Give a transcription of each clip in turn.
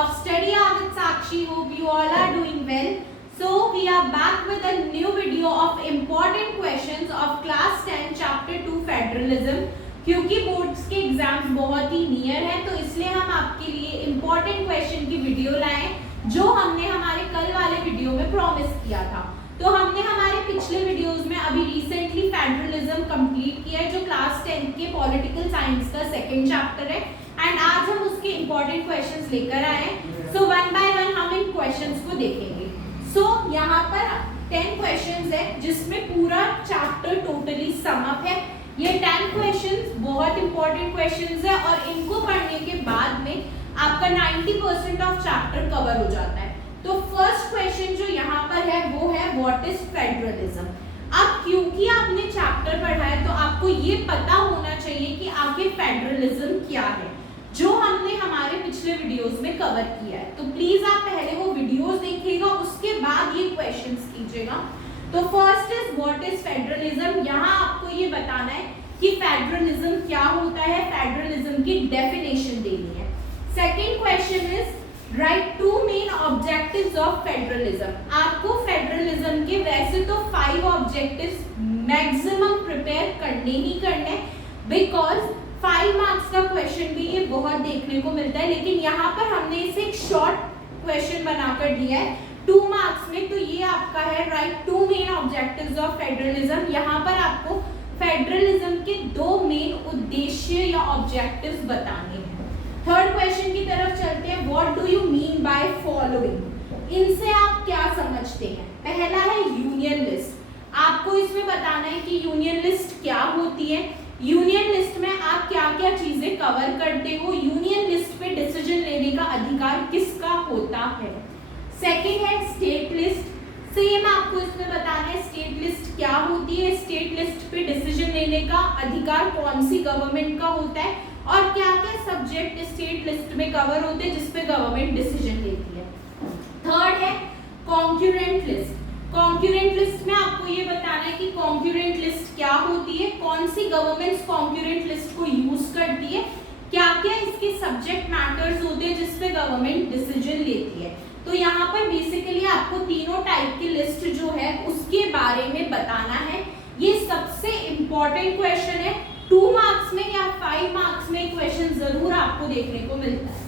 of Study Hour with Sakshi. Hope you all are doing well. So we are back with a new video of important questions of class 10 chapter 2 federalism. क्योंकि boards के exams बहुत ही near है तो इसलिए हम आपके लिए important question की वीडियो लाए जो हमने हमारे कल वाले वीडियो में प्रॉमिस किया था. तो हमने हमारे पिछले वीडियोस में अभी रिसेंटली फेडरलिज्म कंप्लीट किया है जो क्लास 10 के पॉलिटिकल साइंस का सेकंड चैप्टर है एंड आज हम उसके इम्पोर्टेंट क्वेश्चंस लेकर आए हैं. सो वन बाय वन हम इन क्वेश्चंस को देखेंगे. सो यहाँ पर 10 क्वेश्चंस है जिसमें पूरा चैप्टर टोटली सम अप है. ये 10 क्वेश्चंस बहुत इंपॉर्टेंट क्वेश्चंस है और इनको पढ़ने के बाद में आपका 90% ऑफ चैप्टर कवर हो जाता है. तो फर्स्ट क्वेश्चन जो यहाँ पर है वो है व्हाट इज फेडरलिज्म. अब क्योंकि आपने चैप्टर पढ़ा है तो आपको ये पता होना चाहिए कि आखिर फेडरलिज्म क्या है जो हमने हमारे पिछले वीडियोस में कवर किया है. तो प्लीज आप पहले वो वीडियोस देखिएगा उसके बाद ये क्वेश्चंस कीजिएगा. तो first is what is federalism. यहाँ आपको ये बताना है कि फेडरलिज्म क्या होता है, फेडरलिज्म की डेफिनेशन देनी है. Second question is write two main objectives of federalism. आपको फेडरलिज्म के वैसे तो 5 ऑब्जेक्टिव्स मैक्सिमम प्रिपेयर करने ही करने बिकॉज 5 मार्क्स का क्वेश्चन भी ये बहुत देखने को मिलता है लेकिन यहाँ पर हमने इसे एक शॉर्ट क्वेश्चन बनाकर दिया है 2 मार्क्स में. तो ये आपका है write two main objectives of federalism. यहाँ पर आपको फेडरलिज्म के 2 मेन उद्देश्य या ऑब्जेक्टिव्स बताने हैं. थर्ड क्वेश्चन की तरफ चलते हैं. What do you mean by following. इनसे आप क्या समझते हैं. पहला है यूनियन लिस्ट. आपको इसमें बताना है कि यूनियन लिस्ट क्या होती है, यूनियन लिस्ट में आप क्या क्या चीजें कवर करते हो, यूनियन लिस्ट पे डिसीजन लेने का अधिकार किसका होता है. सेकंड है स्टेट लिस्ट. सेम आपको इसमें बताना है स्टेट लिस्ट क्या होती है, स्टेट लिस्ट पे डिसीजन लेने का अधिकार कौन सी गवर्नमेंट का होता है और क्या क्या सब्जेक्ट स्टेट लिस्ट में कवर होते हैं जिसपे गवर्नमेंट डिसीजन लेती है. थर्ड है कॉन्करेंट लिस्ट. कॉन्करेंट लिस्ट में आपको ये बताना है कि कॉन्करेंट लिस्ट क्या होती है, कौन सी गवर्नमेंट्स कॉन्करेंट लिस्ट को यूज करती है, क्या क्या इसके सब्जेक्ट मैटर्स होते हैं जिसपे गवर्नमेंट डिसीजन लेती है. तो यहाँ पर बेसिकली आपको तीनों टाइप की लिस्ट जो है उसके बारे में बताना है. ये सबसे इंपॉर्टेंट क्वेश्चन है. 2 मार्क्स में या 5 मार्क्स में क्वेश्चन जरूर आपको देखने को मिलता है.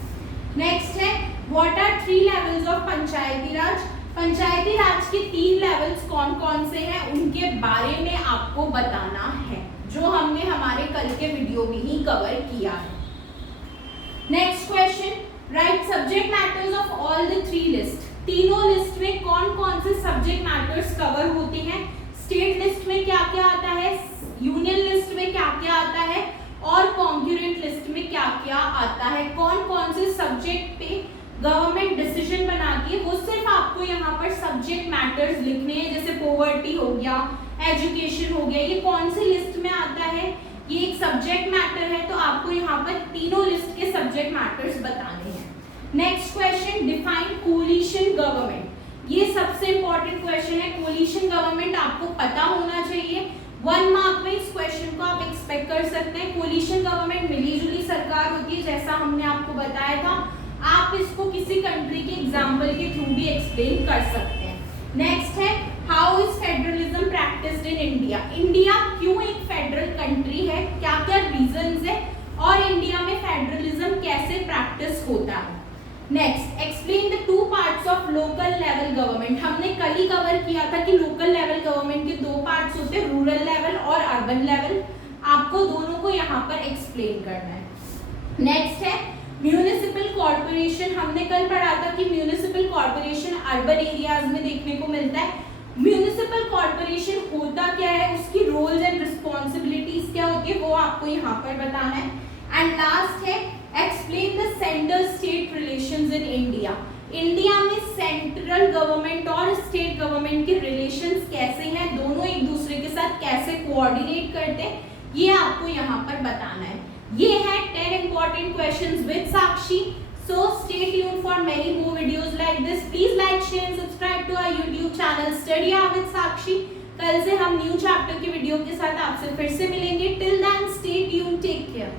नेक्स्ट है व्हाट आर 3 लेवल्स ऑफ पंचायती राज. पंचायती राज के 3 लेवल्स कौन कौन से हैं उनके बारे में आपको बताना है जो हमने हमारे कल के वीडियो में ही कवर किया है. Next question right subject matters of all the 3 list. तीनों लिस्ट में कौन कौन से सब्जेक्ट मैटर्स कवर होते हैं, स्टेट लिस्ट में क्या क्या आता है, यूनियन लिस्ट में क्या क्या आता है और कॉन्करेंट लिस्ट में क्या क्या आता है, कौन कौन से सब्जेक्ट पे गवर्नमेंट डिसीजन बनाती है. वो सिर्फ आपको यहाँ पर सब्जेक्ट मैटर्स लिखने हैं जैसे पॉवर्टी हो गया, एजुकेशन हो गया, ये कौन सी लिस्ट में आता है, ये एक सब्जेक्ट मैटर है. तो आपको यहाँ पर तीनों लिस्ट के सब्जेक्ट मैटर्स बताने हैं. Next question define coalition government. ये सबसे इंपॉर्टेंट क्वेश्चन है. कोलिशन गवर्नमेंट आपको पता होना चाहिए. 1 मार्क में इस क्वेश्चन को आप एक्सपेक्ट कर सकते हैं. कोलिशन गवर्नमेंट मिलीजुली सरकार होती है जैसा हमने आपको बताया था. आप इसको किसी कंट्री के एग्जाम्पल के थ्रू भी एक्सप्लेन कर सकते हैं. नेक्स्ट है how is federalism practised in India. India क्यों एक फेडरल कंट्री है, क्या क्या रीजंस है और इंडिया में फेडरलिज्म कैसे प्रैक्टिस होता है. Next explain the 2 parts of local level government. हमने कल ही कवर किया था कि लोकल लेवल गवर्नमेंट के 2 पार्ट्स होते हैं, रूरल लेवल और अर्बन लेवल. आपको दोनों को यहाँ पर एक्सप्लेन करना है. नेक्स्ट है म्यूनिसिपल कॉर्पोरेशन. हमने कल पढ़ा था कि म्यूनिसिपल कॉर्पोरेशन अर्बन एरियाज में देखने को मिलता है. म्यूनिसिपल कॉर्पोरेशन होता क्या है, उसकी रोल्स एंड रिस्पॉन्सिबिलिटीज क्या होती है वो आपको यहाँ पर बताना है. एंड लास्ट है explain the central state relations in India. India में सेंट्रल गवर्नमेंट और स्टेट गवर्नमेंट के रिलेशंस कैसे हैं, दोनों एक दूसरे के साथ कैसे कोऑर्डिनेट करते हैं, ये आपको यहाँ पर बताना है. ये है 10 important questions with Sakshi. So stay tuned for many more videos like this. Please like, share and subscribe to our YouTube channel Study Hour with Sakshi. कल से हम न्यू चैप्टर के वीडियो के साथ आपसे फिर से मिलेंगे. Till then stay tuned, take care.